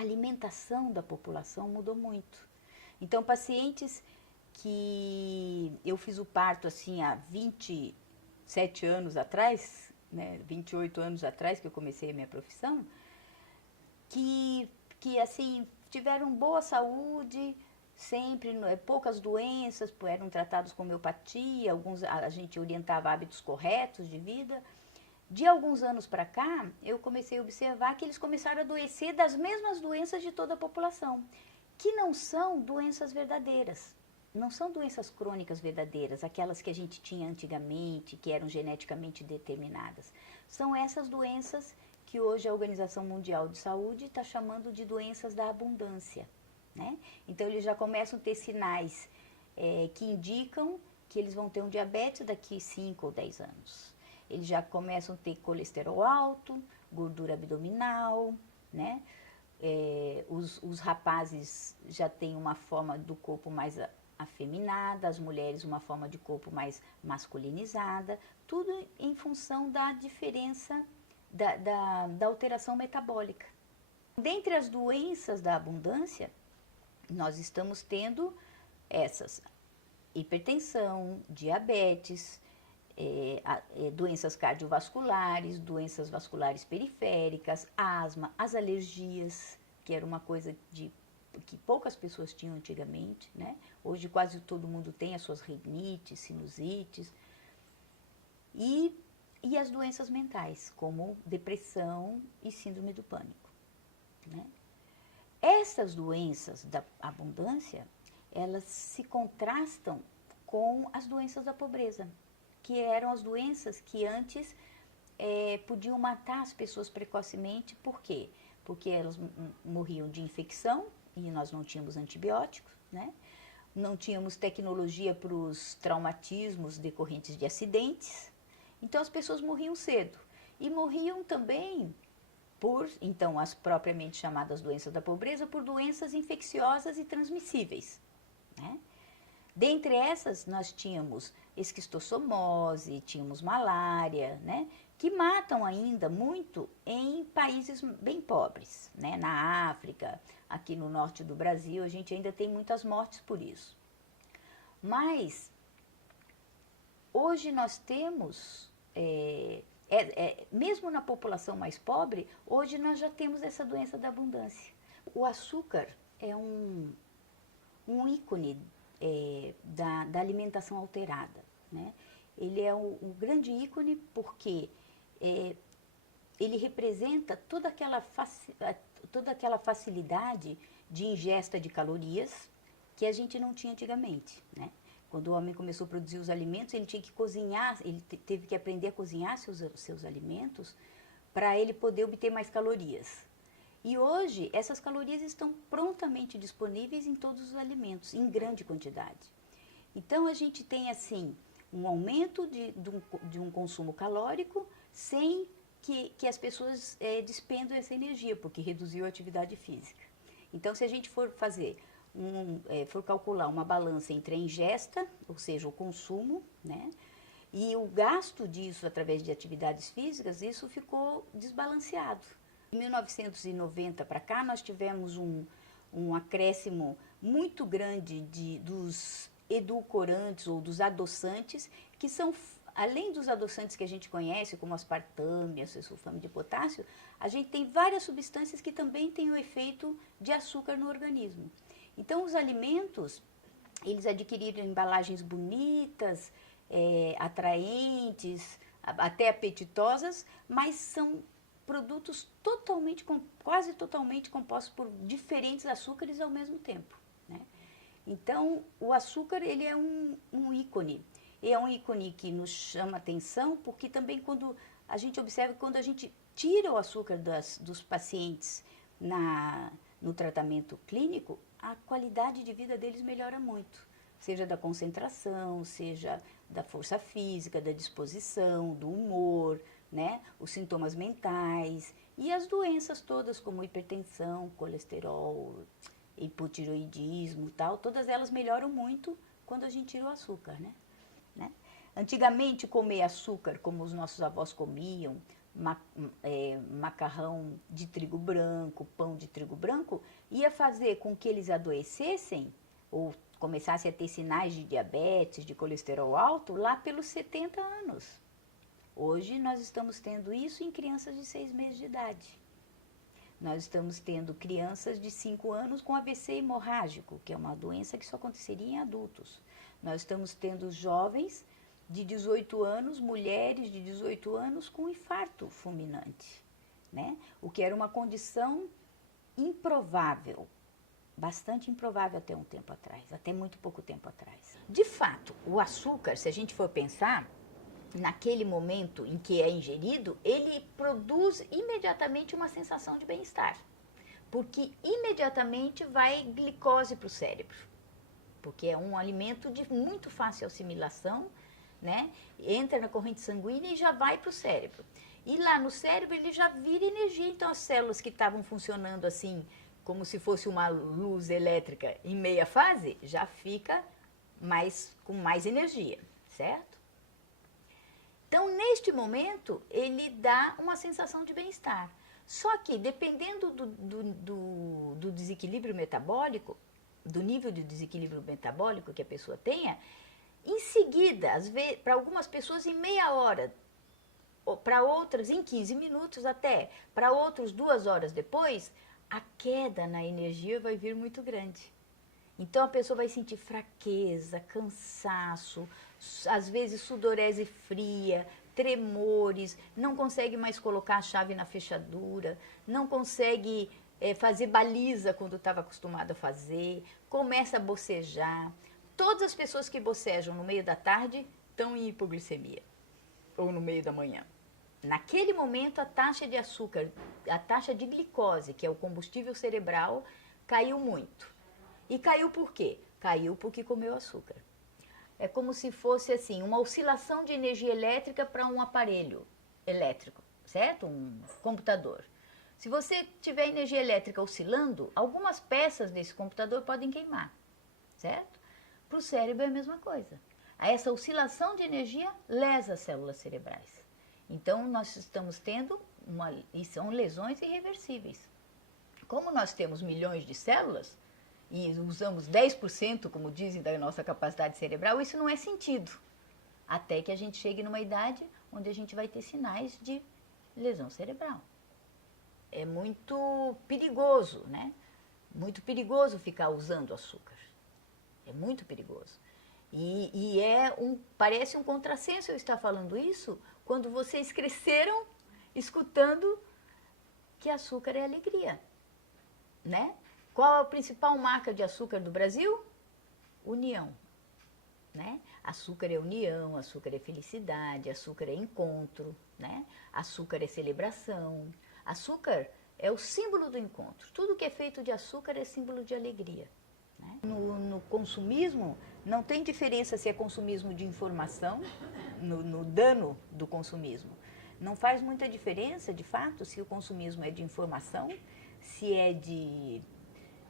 alimentação da população mudou muito. Então, pacientes que eu fiz o parto assim há 27 anos atrás, né, 28 anos atrás que eu comecei a minha profissão, que assim, tiveram boa saúde, sempre, poucas doenças, eram tratados com homeopatia, alguns, a gente orientava hábitos corretos de vida. De alguns anos para cá, eu comecei a observar que eles começaram a adoecer das mesmas doenças de toda a população, que não são doenças verdadeiras. Não são doenças crônicas verdadeiras, aquelas que a gente tinha antigamente, que eram geneticamente determinadas. São essas doenças que hoje a Organização Mundial de Saúde está chamando de doenças da abundância, né? Então, eles já começam a ter sinais que indicam que eles vão ter um diabetes daqui 5 ou 10 anos. Eles já começam a ter colesterol alto, gordura abdominal, né? Os rapazes já têm uma forma do corpo mais afeminada, as mulheres uma forma de corpo mais masculinizada, tudo em função da diferença da alteração metabólica. Dentre as doenças da abundância, nós estamos tendo essas: hipertensão, diabetes, doenças cardiovasculares, doenças vasculares periféricas, asma, as alergias, que era uma coisa que poucas pessoas tinham antigamente, né? Hoje quase todo mundo tem as suas rinites, sinusites. E as doenças mentais, como depressão e síndrome do pânico, né? Essas doenças da abundância, elas se contrastam com as doenças da pobreza, que eram as doenças que antes podiam matar as pessoas precocemente. Por quê? Porque elas morriam de infecção e nós não tínhamos antibióticos, né? Não tínhamos tecnologia para os traumatismos decorrentes de acidentes. Então, as pessoas morriam cedo. E morriam também por, então, as propriamente chamadas doenças da pobreza, por doenças infecciosas e transmissíveis, né? Dentre essas, nós tínhamos esquistossomose, tínhamos malária, né? Que matam ainda muito em países bem pobres, né? Na África, aqui no norte do Brasil, a gente ainda tem muitas mortes por isso. Mas, hoje nós temos, mesmo na população mais pobre, hoje nós já temos essa doença da abundância. O açúcar é um ícone da alimentação alterada, né? Ele é um grande ícone porque ele representa toda aquela facilidade de ingesta de calorias que a gente não tinha antigamente, né? Quando o homem começou a produzir os alimentos, ele tinha que cozinhar, ele teve que aprender a cozinhar seus alimentos para ele poder obter mais calorias. E hoje, essas calorias estão prontamente disponíveis em todos os alimentos, em grande quantidade. Então, a gente tem, assim, um aumento de um consumo calórico sem que as pessoas despendam essa energia, porque reduziu a atividade física. Então, se a gente for for calcular uma balança entre a ingesta, ou seja, o consumo, né, e o gasto disso através de atividades físicas, isso ficou desbalanceado. Em 1990 para cá, nós tivemos um acréscimo muito grande dos edulcorantes ou dos adoçantes, que são, além dos adoçantes que a gente conhece, como aspartame, sulfame de potássio, a gente tem várias substâncias que também têm o efeito de açúcar no organismo. Então, os alimentos, eles adquiriram embalagens bonitas, atraentes, até apetitosas, mas são produtos quase totalmente compostos por diferentes açúcares ao mesmo tempo, né? Então, o açúcar, ele é um ícone. E é um ícone que nos chama atenção, porque também quando a gente observa, quando a gente tira o açúcar dos pacientes no tratamento clínico, a qualidade de vida deles melhora muito. Seja da concentração, seja da força física, da disposição, do humor, né? Os sintomas mentais e as doenças todas, como hipertensão, colesterol, hipotiroidismo e tal, todas elas melhoram muito quando a gente tira o açúcar, né? Antigamente, comer açúcar, como os nossos avós comiam, macarrão de trigo branco, pão de trigo branco, ia fazer com que eles adoecessem ou começassem a ter sinais de diabetes, de colesterol alto, lá pelos 70 anos. Hoje nós estamos tendo isso em crianças de 6 meses de idade. Nós estamos tendo crianças de 5 anos com AVC hemorrágico, que é uma doença que só aconteceria em adultos. Nós estamos tendo jovens de 18 anos, mulheres de 18 anos com infarto fulminante, né? O que era uma condição improvável, bastante improvável até um tempo atrás, até muito pouco tempo atrás. De fato, o açúcar, se a gente for pensar, naquele momento em que é ingerido, ele produz imediatamente uma sensação de bem-estar, porque imediatamente vai glicose para o cérebro, porque é um alimento de muito fácil assimilação, né? Entra na corrente sanguínea e já vai para o cérebro. E lá no cérebro ele já vira energia, então as células que estavam funcionando assim, como se fosse uma luz elétrica em meia fase, já fica com mais energia, certo? Então, neste momento, ele dá uma sensação de bem-estar. Só que, dependendo do desequilíbrio metabólico, do nível de desequilíbrio metabólico que a pessoa tenha, em seguida, para algumas pessoas em meia hora, para outras em 15 minutos até, para outros 2 horas depois, a queda na energia vai vir muito grande. Então, a pessoa vai sentir fraqueza, cansaço, às vezes sudorese fria, tremores, não consegue mais colocar a chave na fechadura, não consegue fazer baliza quando estava acostumado a fazer, começa a bocejar. Todas as pessoas que bocejam no meio da tarde estão em hipoglicemia, ou no meio da manhã. Naquele momento, a taxa de açúcar, a taxa de glicose, que é o combustível cerebral, caiu muito. E caiu por quê? Caiu porque comeu açúcar. É como se fosse assim, uma oscilação de energia elétrica para um aparelho elétrico, certo? Um computador. Se você tiver energia elétrica oscilando, algumas peças desse computador podem queimar, certo? Para o cérebro é a mesma coisa. Essa oscilação de energia lesa as células cerebrais. Então, nós estamos tendo e são lesões irreversíveis. Como nós temos milhões de células, e usamos 10%, como dizem, da nossa capacidade cerebral, isso não é sentido. Até que a gente chegue numa idade onde a gente vai ter sinais de lesão cerebral. É muito perigoso, né? Muito perigoso ficar usando açúcar. É muito perigoso. Parece um contrassenso eu estar falando isso quando vocês cresceram escutando que açúcar é alegria, né? Qual é a principal marca de açúcar do Brasil? União, né? Açúcar é união, açúcar é felicidade, açúcar é encontro, né? Açúcar é celebração. Açúcar é o símbolo do encontro. Tudo que é feito de açúcar é símbolo de alegria, né? No consumismo, não tem diferença se é consumismo de informação, no dano do consumismo. Não faz muita diferença, de fato, se o consumismo é de informação, se é de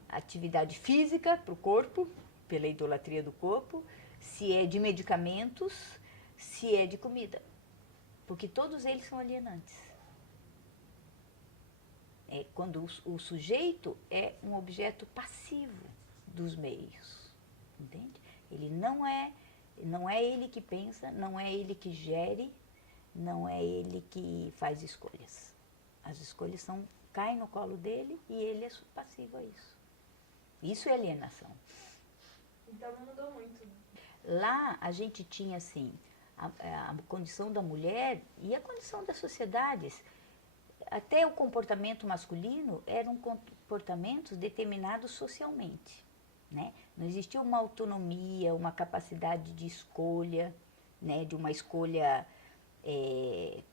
atividade física para o corpo, pela idolatria do corpo, se é de medicamentos, se é de comida. Porque todos eles são alienantes. É quando o sujeito é um objeto passivo dos meios, entende? Ele não é ele que pensa, não é ele que gere, não é ele que faz escolhas. As escolhas caem no colo dele e ele é passivo a isso. Isso é alienação. Então não mudou muito. Lá a gente tinha assim, a condição da mulher e a condição das sociedades. Até o comportamento masculino eram comportamentos determinados socialmente, né? Não existia uma autonomia, uma capacidade de escolha, né? De uma escolha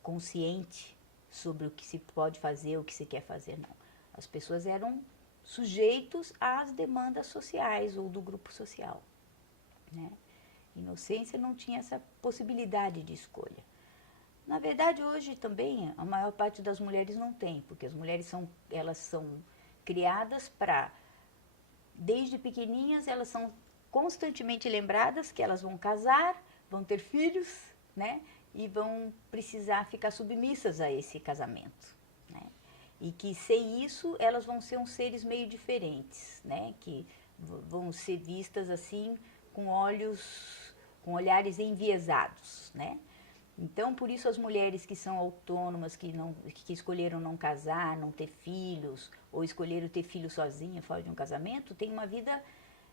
consciente sobre o que se pode fazer, o que se quer fazer, não. As pessoas eram sujeitos às demandas sociais ou do grupo social, né? Inocência não tinha essa possibilidade de escolha. Na verdade, hoje também, a maior parte das mulheres não tem, porque as mulheres elas são criadas para, desde pequenininhas, elas são constantemente lembradas que elas vão casar, vão ter filhos, né? e vão precisar ficar submissas a esse casamento, né? E que sem isso elas vão ser uns seres meio diferentes, né? Que vão ser vistas assim com olhares enviesados, né? Então, por isso as mulheres que são autônomas, que escolheram não casar, não ter filhos, ou escolheram ter filhos sozinhas fora de um casamento, têm uma vida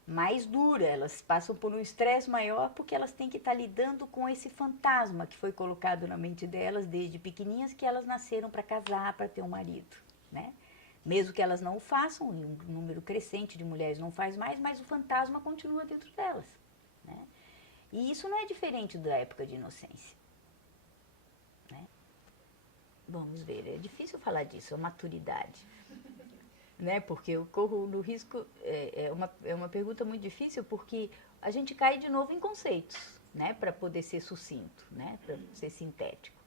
mais dura, elas passam por um estresse maior porque elas têm que estar lidando com esse fantasma que foi colocado na mente delas desde pequenininhas, que elas nasceram para casar, para ter um marido, né? Mesmo que elas não o façam, e um número crescente de mulheres não faz mais, mas o fantasma continua dentro delas, né? E isso não é diferente da época de inocência, né? Vamos ver, é difícil falar disso, a maturidade. Né? Porque eu corro no risco, é uma pergunta muito difícil, porque a gente cai de novo em conceitos, né? Para poder ser sucinto, né? Para ser sintético.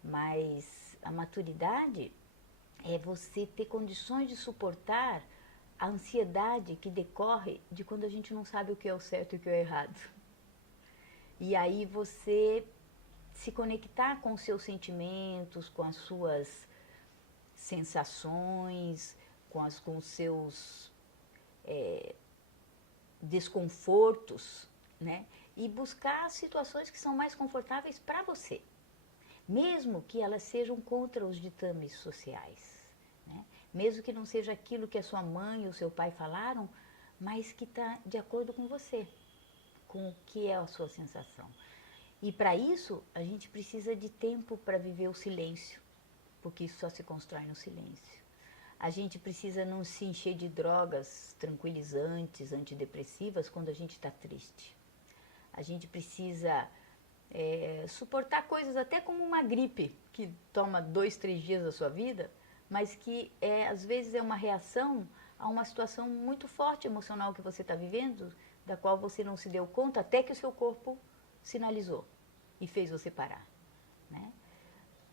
Mas a maturidade é você ter condições de suportar a ansiedade que decorre de quando a gente não sabe o que é o certo e o que é o errado. E aí você se conectar com os seus sentimentos, com as suas sensações, com os seus desconfortos, né? E buscar situações que são mais confortáveis para você, mesmo que elas sejam contra os ditames sociais, né? Mesmo que não seja aquilo que a sua mãe ou seu pai falaram, mas que está de acordo com você, com o que é a sua sensação. E para isso, a gente precisa de tempo para viver o silêncio, porque isso só se constrói no silêncio. A gente precisa não se encher de drogas tranquilizantes, antidepressivas, quando a gente está triste. A gente precisa suportar coisas até como uma gripe, que toma 2, 3 dias da sua vida, mas que às vezes é uma reação a uma situação muito forte emocional que você está vivendo, da qual você não se deu conta até que o seu corpo sinalizou e fez você parar, né?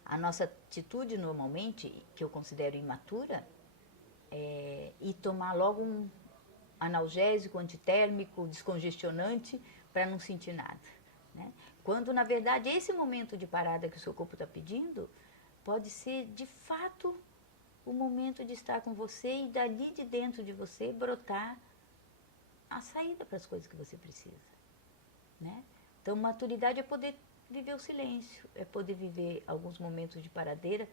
A nossa atitude, normalmente, que eu considero imatura, é ir tomar logo um analgésico, antitérmico, descongestionante, para não sentir nada, né? Quando, na verdade, esse momento de parada que o seu corpo está pedindo, pode ser, de fato, o momento de estar com você e dali de dentro de você brotar a saída para as coisas que você precisa, né? Então, maturidade é poder viver o silêncio, é poder viver alguns momentos de paradeira.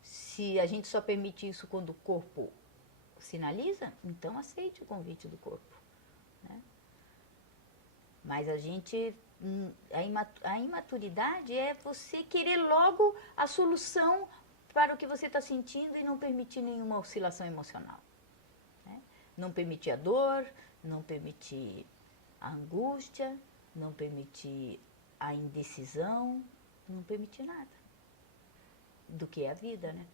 Se a gente só permite isso quando o corpo sinaliza, então aceite o convite do corpo, né? Mas a imaturidade é você querer logo a solução para o que você está sentindo e não permitir nenhuma oscilação emocional, né? Não permitir a dor, não permitir a angústia, não permitir a indecisão, não permitir nada do que é a vida, né?